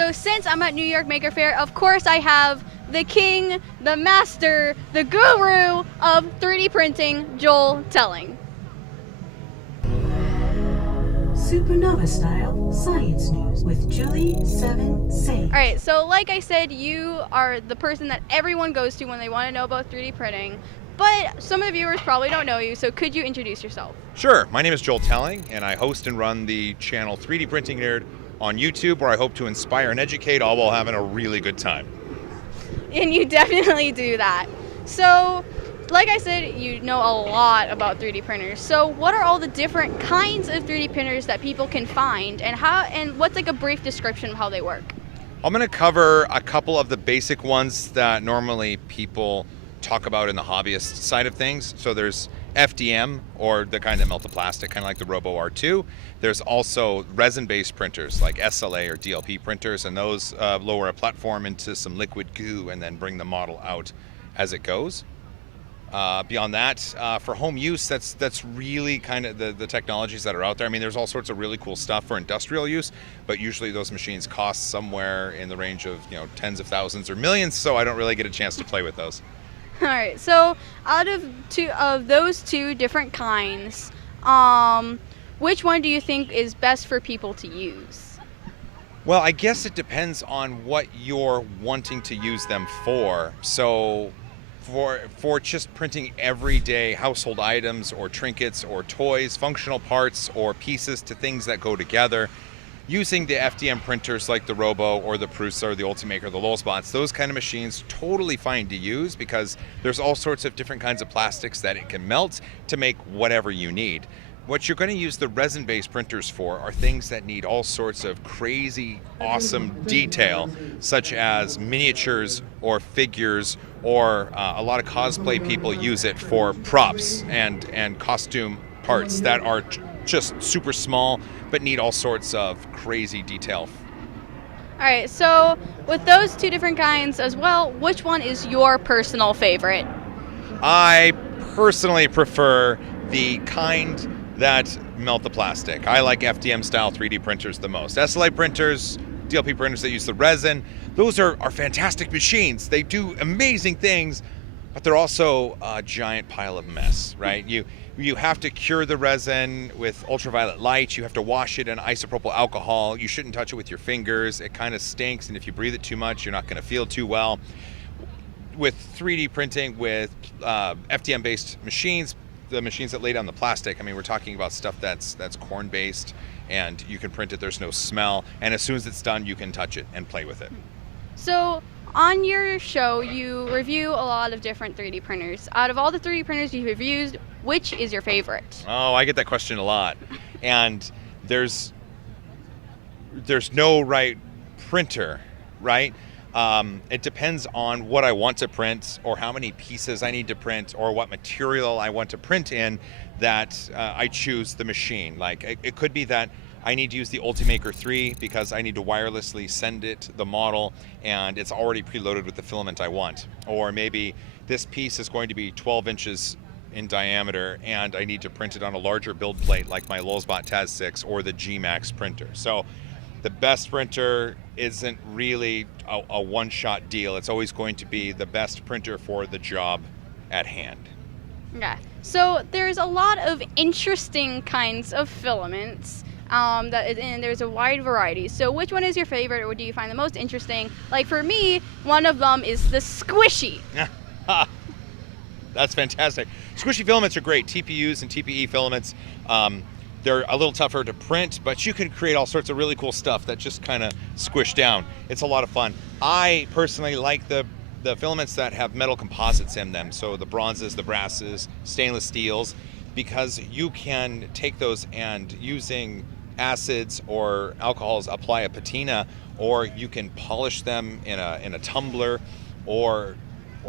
so since I'm at New York Maker Faire, of course I have the king, the master, the guru of 3D printing, Joel Telling. Supernova Style Science News with Julie 7 Say. All right, so like I said, you are the person that everyone goes to when they want to know about 3D printing, but some of the viewers probably don't know you, so could you introduce yourself? Sure, my name is Joel Telling, and I host and run the channel 3D Printing Nerd on YouTube, where I hope to inspire and educate, all while having a really good time. And you definitely do that. So, like I said, you know a lot about 3D printers. So what are all the different kinds of 3D printers that people can find, and what's like a brief description of how they work? I'm going to cover a couple of the basic ones that normally people talk about in the hobbyist side of things. So there's FDM, or the kind that melt the plastic, kind of like the Robo R2. There's also resin-based printers like SLA or DLP printers, and those lower a platform into some liquid goo and then bring the model out as it goes. Beyond that, for home use, that's really kind of the technologies that are out there. I mean, there's all sorts of really cool stuff for industrial use, but usually those machines cost somewhere in the range of, you know, tens of thousands or millions, so I don't really get a chance to play with those. All right, so out of those two different kinds, which one do you think is best for people to use? Well, I guess it depends on what you're wanting to use them for. So for just printing everyday household items or trinkets or toys, functional parts or pieces to things that go together, using the FDM printers like the Robo or the Prusa or the Ultimaker or the Lowspots, those kind of machines, totally fine to use because there's all sorts of different kinds of plastics that it can melt to make whatever you need. What you're going to use the resin-based printers for are things that need all sorts of crazy, awesome detail, such as miniatures or figures, or a lot of cosplay people use it for props and costume parts that are just super small, but need all sorts of crazy detail. All right, so with those two different kinds as well, which one is your personal favorite? I personally prefer the kind that melt the plastic. I like FDM style 3D printers the most. SLA printers, DLP printers that use the resin, those are fantastic machines. They do amazing things, but they're also a giant pile of mess, right? You have to cure the resin with ultraviolet light. You have to wash it in isopropyl alcohol. You shouldn't touch it with your fingers. It kind of stinks, and if you breathe it too much, you're not going to feel too well. With 3D printing, with FDM-based machines, the machines that lay down the plastic, I mean, we're talking about stuff that's corn-based, and you can print it, there's no smell, and as soon as it's done, you can touch it and play with it. So on your show, you review a lot of different 3D printers. Out of all the 3D printers you've reviewed, which is your favorite? Oh, I get that question a lot. And there's no right printer, right? It depends on what I want to print, or how many pieces I need to print, or what material I want to print in, that I choose the machine. Like it could be that I need to use the Ultimaker 3 because I need to wirelessly send it the model and it's already preloaded with the filament I want. Or maybe this piece is going to be 12 inches in diameter and I need to print it on a larger build plate like my Lowsbot Taz 6 or the G-Max printer. So the best printer isn't really a one-shot deal. It's always going to be the best printer for the job at hand. Yeah, so there's a lot of interesting kinds of filaments. And there's a wide variety. So which one is your favorite, or do you find the most interesting? Like for me, one of them is the squishy. That's fantastic. Squishy filaments are great. TPUs and TPE filaments, they're a little tougher to print, but you can create all sorts of really cool stuff that just kind of squish down. It's a lot of fun. I personally like the filaments that have metal composites in them, so the bronzes, the brasses, stainless steels, because you can take those and using acids or alcohols apply a patina, or you can polish them in a tumbler, or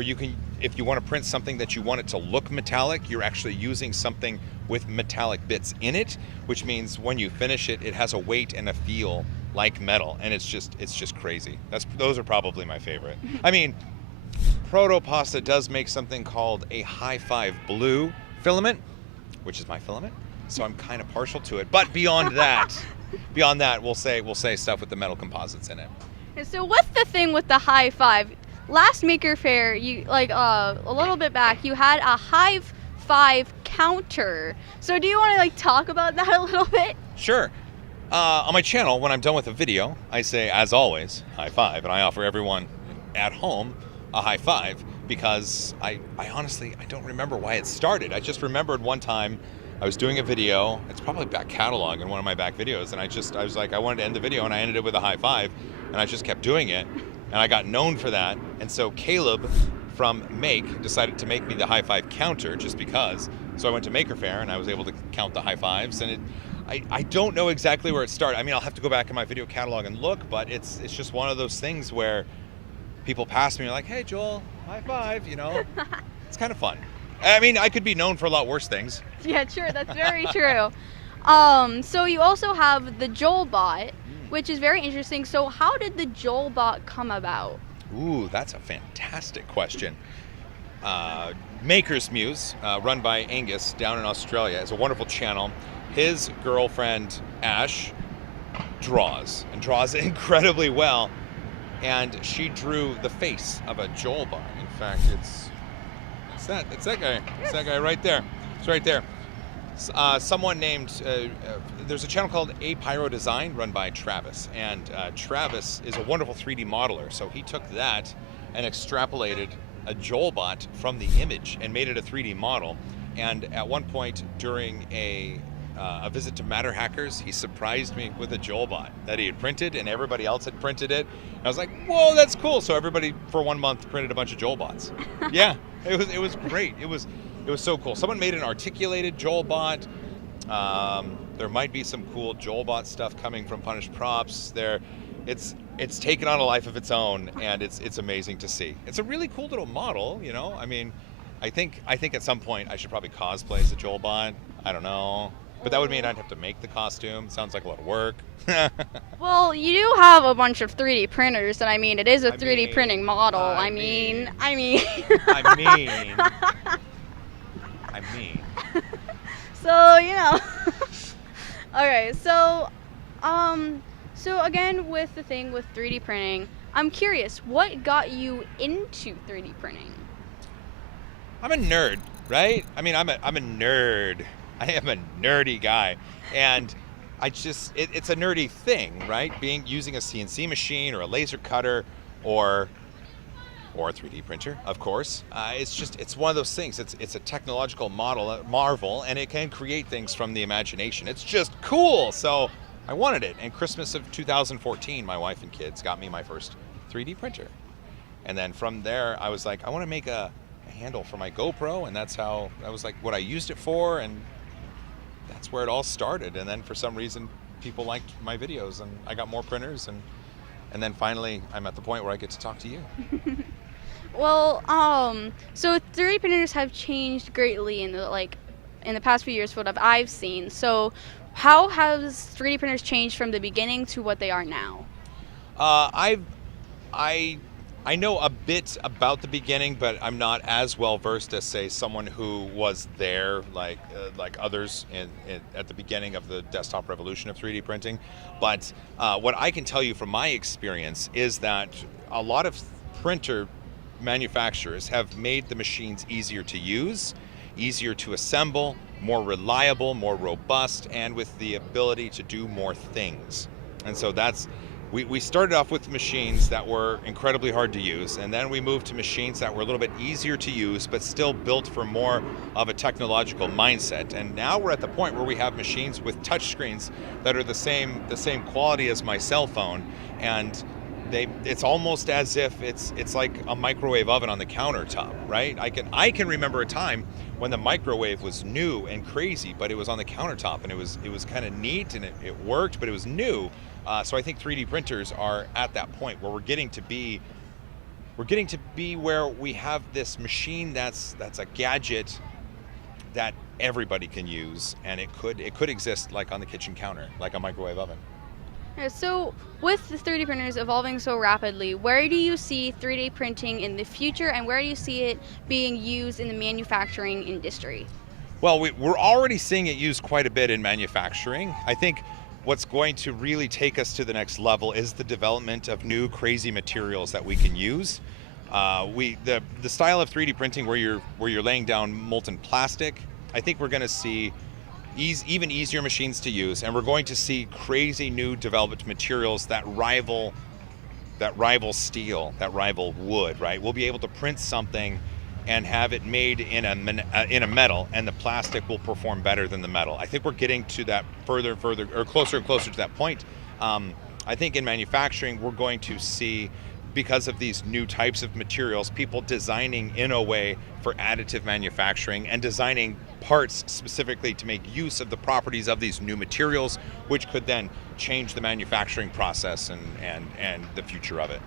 you can, if you want to print something that you want it to look metallic, you're actually using something with metallic bits in it, which means when you finish it, it has a weight and a feel like metal, and it's just crazy. Those are probably my favorite. I mean, Protopasta does make something called a high 5 blue filament, which is my filament, so I'm kind of partial to it. But beyond that, we'll say stuff with the metal composites in it. And so what's the thing with the high five? Last Maker Faire, you like a little bit back, you had a high five counter. So do you want to like talk about that a little bit? Sure. On my channel, when I'm done with a video, I say, as always, high five, and I offer everyone at home a high five because I honestly, I don't remember why it started. I just remembered one time I was doing a video. It's probably back catalog in one of my back videos, and I was like, I wanted to end the video, and I ended it with a high five, and I just kept doing it, and I got known for that. And so Caleb from Make decided to make me the high five counter just because. So I went to Maker Faire, and I was able to count the high fives, and I don't know exactly where it started. I mean, I'll have to go back in my video catalog and look, but it's just one of those things where people pass me and are like, hey, Joel, high five, you know? It's kind of fun. I mean, I could be known for a lot worse things. Yeah, sure, that's very true. So you also have the Joel bot, which is very interesting. So how did the Joel bot come about? Ooh, that's a fantastic question. Maker's Muse, run by Angus down in Australia, is a wonderful channel. His girlfriend, Ash, draws incredibly well. And she drew the face of a Joel bot. In fact, it's that guy. It's that guy right there. It's right there. Someone named, there's a channel called A Pyro Design run by Travis. And Travis is a wonderful 3D modeler. So he took that and extrapolated a Joel bot from the image and made it a 3D model. And at one point during a visit to Matter Hackers, he surprised me with a Joel bot that he had printed, and everybody else had printed it. And I was like, whoa, that's cool. So everybody for 1 month printed a bunch of Joel bots. Yeah, it was great. It was so cool. Someone made an articulated Joel bot. There might be some cool Joel bot stuff coming from Punished Props. It's taken on a life of its own, and it's amazing to see. It's a really cool little model, you know. I mean, I think at some point I should probably cosplay as a Joel bot. I don't know. But that would mean I'd have to make the costume. Sounds like a lot of work. Well, you do have a bunch of 3D printers, and I mean, it is a 3D printing model. I mean. So, you know. Okay, so again, with the thing with 3D printing, I'm curious, what got you into 3D printing? I'm a nerd, right? I mean, I'm a nerd. I am a nerdy guy, and it's a nerdy thing, right? Using a CNC machine or a laser cutter or a 3D printer, of course. It's one of those things. It's a technological marvel, and it can create things from the imagination. It's just cool. So I wanted it. And Christmas of 2014, my wife and kids got me my first 3D printer, and then from there, I was like, I want to make a handle for my GoPro, and that was like what I used it for, and that's where it all started. And then for some reason people liked my videos, and I got more printers, and then finally I'm at the point where I get to talk to you. Well, so 3D printers have changed greatly in the past few years, what I've seen. So how has 3D printers changed from the beginning to what they are now? I know a bit about the beginning, but I'm not as well versed as, say, someone who was there, like others at the beginning of the desktop revolution of 3D printing. But what I can tell you from my experience is that a lot of printer manufacturers have made the machines easier to use, easier to assemble, more reliable, more robust, and with the ability to do more things. And so we started off with machines that were incredibly hard to use, and then we moved to machines that were a little bit easier to use, but still built for more of a technological mindset. And now we're at the point where we have machines with touch screens that are the same quality as my cell phone, and it's almost as if it's like a microwave oven on the countertop, right? I can remember a time when the microwave was new and crazy, but it was on the countertop, and it was kind of neat, and it worked, but it was new. So I think 3D printers are at that point where we're getting to be where we have this machine that's a gadget that everybody can use, and it could exist like on the kitchen counter, like a microwave oven. Yeah, so with the 3D printers evolving so rapidly, where do you see 3D printing in the future, and where do you see it being used in the manufacturing industry? Well, we're already seeing it used quite a bit in manufacturing. I think what's going to really take us to the next level is the development of new crazy materials that we can use. The style of 3D printing where you're laying down molten plastic, I think we're going to see even easier machines to use, and we're going to see crazy new developed materials that rival steel, that rival wood. Right? We'll be able to print something and have it made in a metal, and the plastic will perform better than the metal. I think we're getting to that further, or closer and closer to that point. I think in manufacturing, we're going to see, because of these new types of materials, people designing in a way for additive manufacturing and designing parts specifically to make use of the properties of these new materials, which could then change the manufacturing process and the future of it.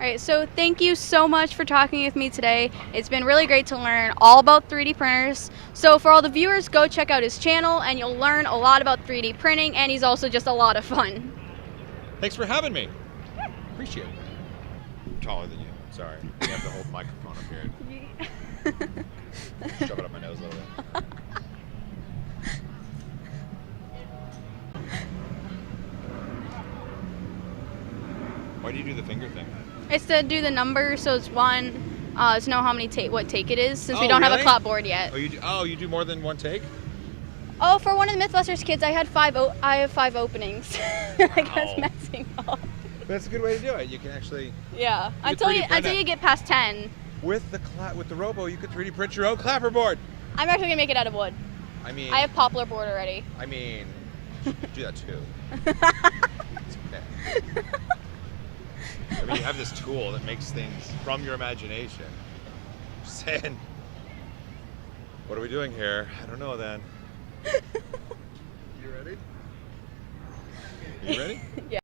All right, so thank you so much for talking with me today. It's been really great to learn all about 3D printers. So for all the viewers, go check out his channel and you'll learn a lot about 3D printing, and he's also just a lot of fun. Thanks for having me. Appreciate it. I'm taller than you. Sorry. You have to hold the microphone up here. Shove it up my nose a little bit. Why do you do the finger thing? It's to do the numbers, so it's one, to know how many what take it is, since we Oh, don't have a really? clapboard yet. You do more than one take? Oh, for one of the Mythbusters kids, I have 5 openings. I guess Wow. messing up. That's a good way to do it. You can actually, Yeah, You until 3D print it. you get past 10. with the Robo, you could 3D print your own clapperboard. I'm actually gonna make it out of wood. I mean, I have poplar board already. I mean, you should do that too. It's okay. I mean, you have this tool that makes things from your imagination. Just saying, what are we doing here? I don't know then. You ready? You ready? Yeah.